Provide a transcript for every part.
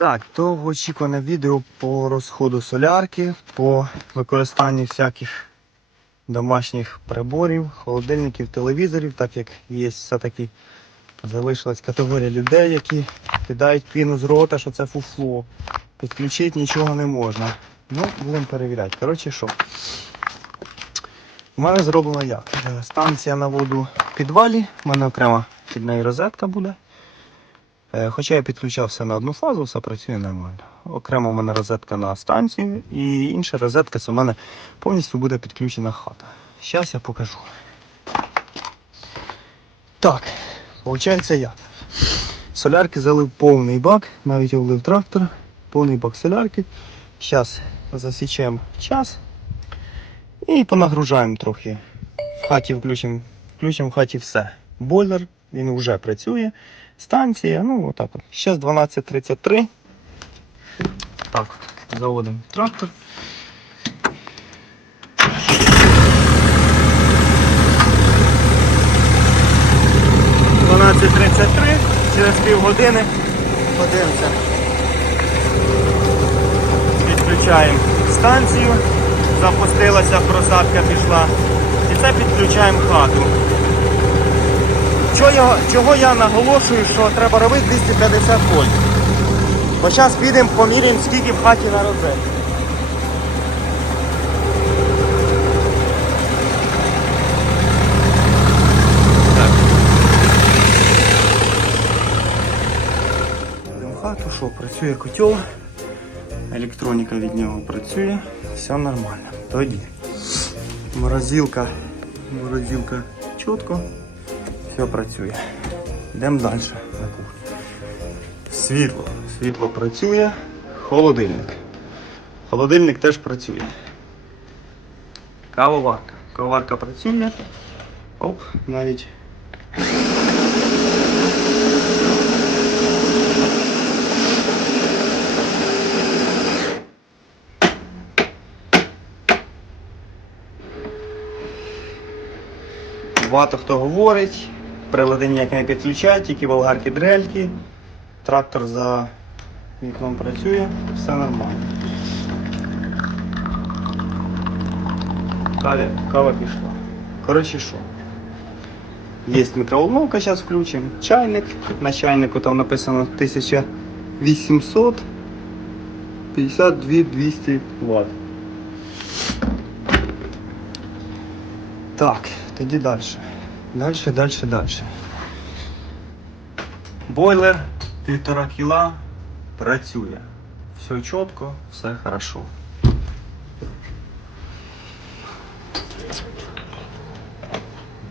Так, довгоочікуване відео по розходу солярки, по використанню всяких домашніх приборів, холодильників, телевізорів, так як є все-таки залишилась категорія людей, які кидають піну з рота, що це фуфло. Підключити нічого не можна. Ну, будемо перевіряти. Коротше, що? У мене зроблено як? Е, Станція на воду в підвалі, у мене окрема під неї розетка буде. Е, Хоча я підключався на одну фазу, все працює нормально. Окремо у мене розетка на станцію і інша розетка це у мене повністю буде підключена хата. Зараз я покажу. Так, виходить як. Солярки залив повний бак, навіть я влив трактор, повний бак солярки. Зараз засічемо час і понагружаємо трохи. В хаті включимо, включимо в хаті все. Бойлер, він вже працює. Станція, ну отак от. Зараз 12.33. Так, заводимо трактор. «12.33, через півгодини подивимося. Підключаємо станцію, запустилася, просадка пішла. І це підключаємо хату. Чого я, чого я наголошую, що треба робити 250 вольт? Бо зараз підемо поміряємо, скільки в хаті на розетці. Що працює котел, електроніка від нього працює, все нормально. Тоді. Морозилка, морозилка чітко, все працює. Йдемо далі на кухню. Світло. Світло працює. Холодильник. Холодильник теж працює. Кавоварка. Кавоварка працює. Оп, навіть. Багато хто говорить, прилади ніяк не підключають, тільки болгарки дрельки. Трактор за вікном працює, все нормально. Каві, кава пішла. Коротше що? Є мікроволновка, зараз включимо. Чайник. На чайнику там написано 1800 52 200 Вт. Так, тоді далі. Далі, далі, далі. Бойлер півтора кіла працює. Все чітко, все хорошо.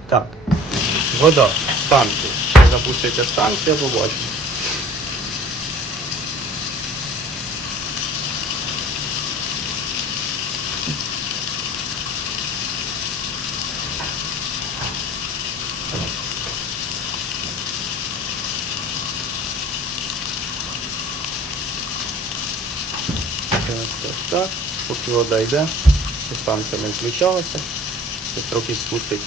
Так, вода, станція. Запуститься станція, побачимо. Так, так, так. Вода йде, станція не включалася. Ще трохи спустить.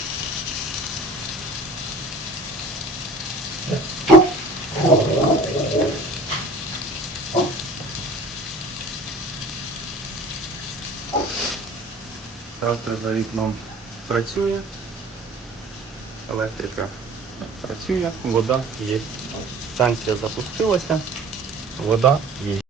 Трактор за вікном працює. Електрика працює, вода є. Станція запустилася, вода є.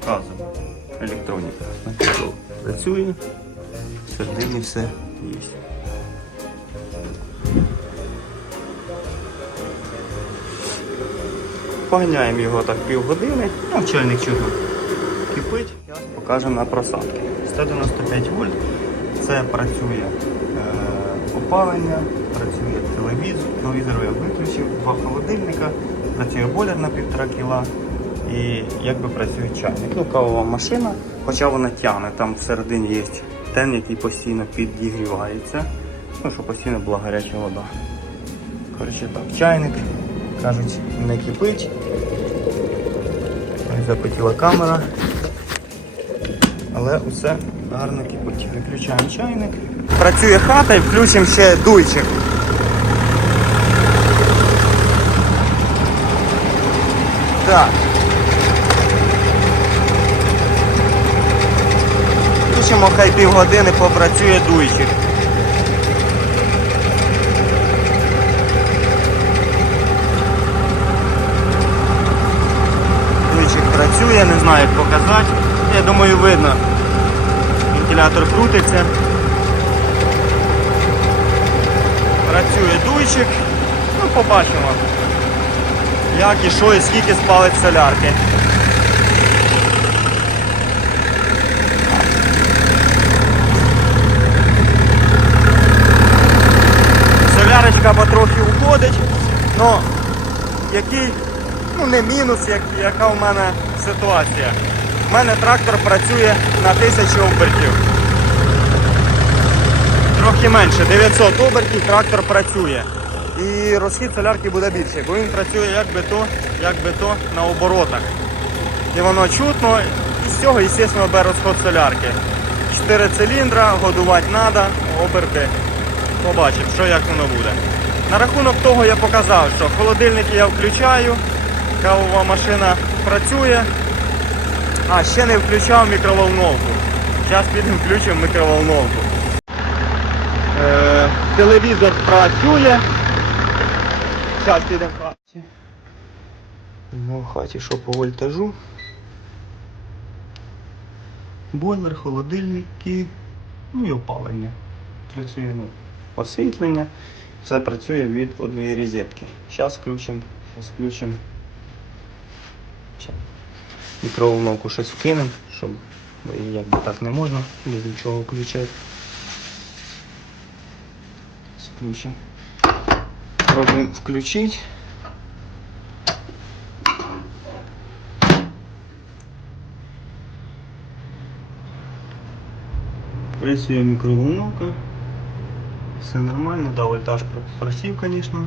Показуємо. Електроніка. Працює. Всередині все є. Поганяємо його так півгодини. Ну, чайник чого кипить. Покажемо на просадки. 195 вольт. Це працює е, опалення, працює телевізор, телевізор я виключив, два холодильника, працює бойлер на 1,5 кіла і якби працює чайник. Ну, кавова машина, хоча вона тягне, там всередині є тен, який постійно підігрівається, ну, щоб постійно була гаряча вода. Коротше так, чайник, кажуть, не кипить. Ось Запотіла камера. Але усе гарно кипить. Виключаємо чайник. Працює хата і включимо ще дуйчик. Так. Включимо хай півгодини попрацює дуйчик. Дуйчик працює, не знаю як показати. Я думаю видно. Вентилятор крутиться. Працює дуйчик. Ну, побачимо. Як і що, і скільки спалить солярки. Солярочка потрохи уходить. Ну, який, ну не мінус, як, яка в мене ситуація. У мене трактор працює на 1000 обертів. Трохи менше, 900 обертів трактор працює. І розхід солярки буде більший, бо він працює як би то, як би то на оборотах. І воно чутно, і з цього, звісно, бере розход солярки. 4 циліндра, годувати треба, оберти. Побачимо, що як воно буде. На рахунок того я показав, що холодильник я включаю, кавова машина працює. А, ще не включав мікроволновку. Зараз підемо включимо мікроволновку. Е, телевізор працює. Зараз підемо в хаті. Ну, в хаті що по вольтажу. Бойлер, холодильники, ну і опалення. Працює ну, освітлення. Все працює від однієї розетки. Зараз включимо. Включимо. Мікроволновку щось вкинемо, щоб якби так не можна без нічого включати. Включимо. Пробуємо включити. Працює мікроволновка. Все нормально, да, вольтаж просів, звісно.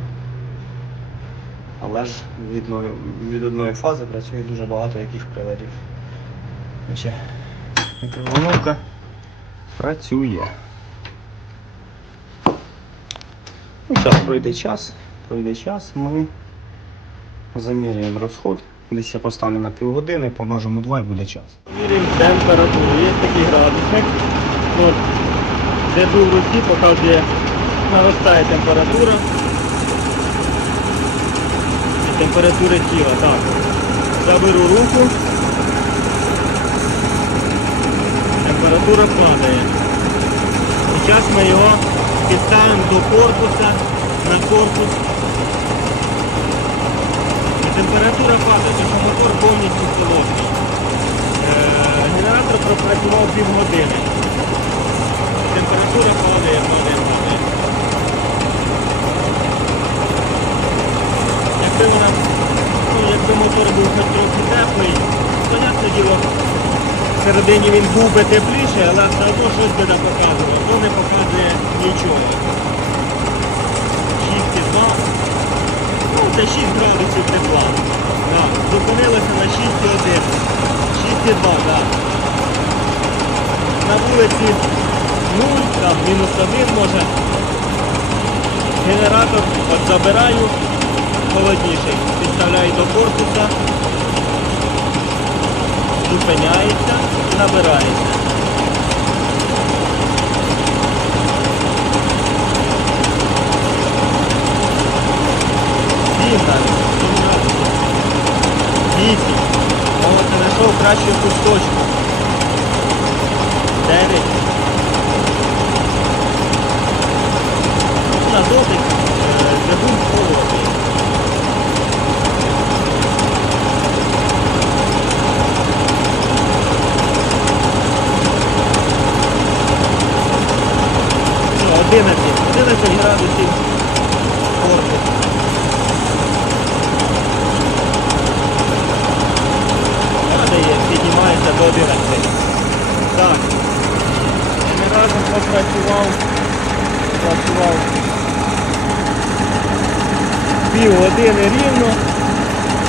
Але ж від, одної- від одної фази працює дуже багато яких приладів. Короче, Мікроволновка працює. Ну, зараз пройде час, пройде час, ми заміряємо розход. Десь я поставлю на півгодини, помножимо 2 і буде час. Міряємо температуру. Є такий градусник. От, де був руці, показує, наростає температура. І температура тіла. Так. Заберу руку. Температура падає. Зараз ми його підставимо до корпуса, на корпус. І температура падає, тому що мотор повністю холодний. Е, Генератор пропрацював півгодини. Температура падає, падає, падає. Якби вона, ну, якби мотор був хоч трохи теплий, понятне діло, всередині він був би тепліший, але все одно щось би не показував. Ну не показує нічого. 6,2. Ну, це 6 градусів тепла. Так, зупинилося на 6,1. 6,2, так. На вулиці 0, там мінус 1 може. Генератор от забираю холодніший, підставляю до корпуса, зупиняється набирається. Сім навіть, сім навіть. Вісім. краще якусь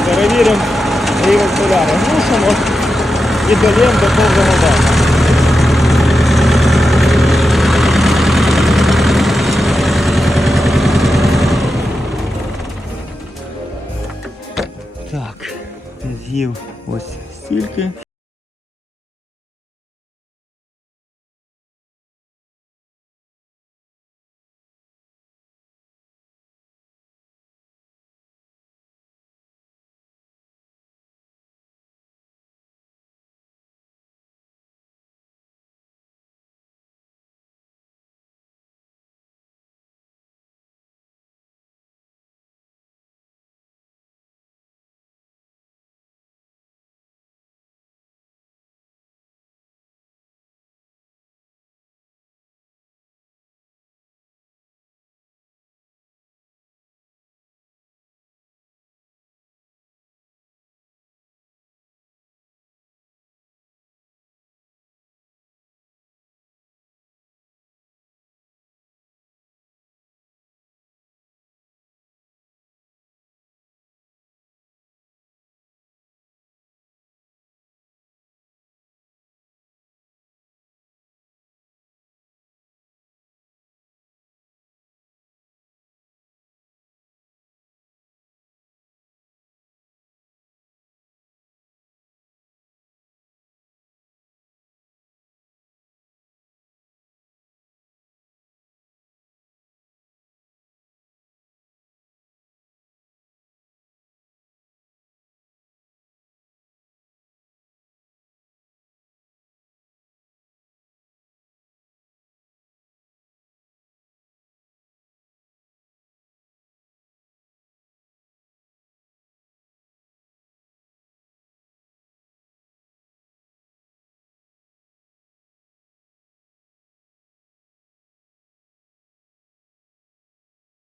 Перевіримо рівень соляри. Глушимо і долємо до повного бака. Так, з'їв ось стільки.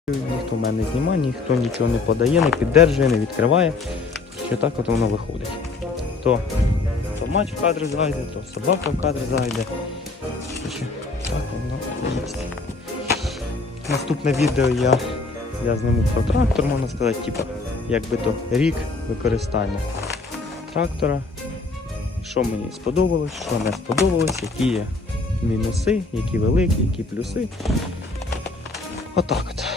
Ніхто в мене не знімає, ніхто нічого не подає, не піддержує, не відкриває. Що так от воно виходить. То, то мать в кадр зайде, то собака в кадр зайде. Так воно є. Наступне відео я, я зніму про трактор, можна сказати, типа, якби то рік використання трактора. Що мені сподобалось, що не сподобалось, які є мінуси, які великі, які плюси. Отак от.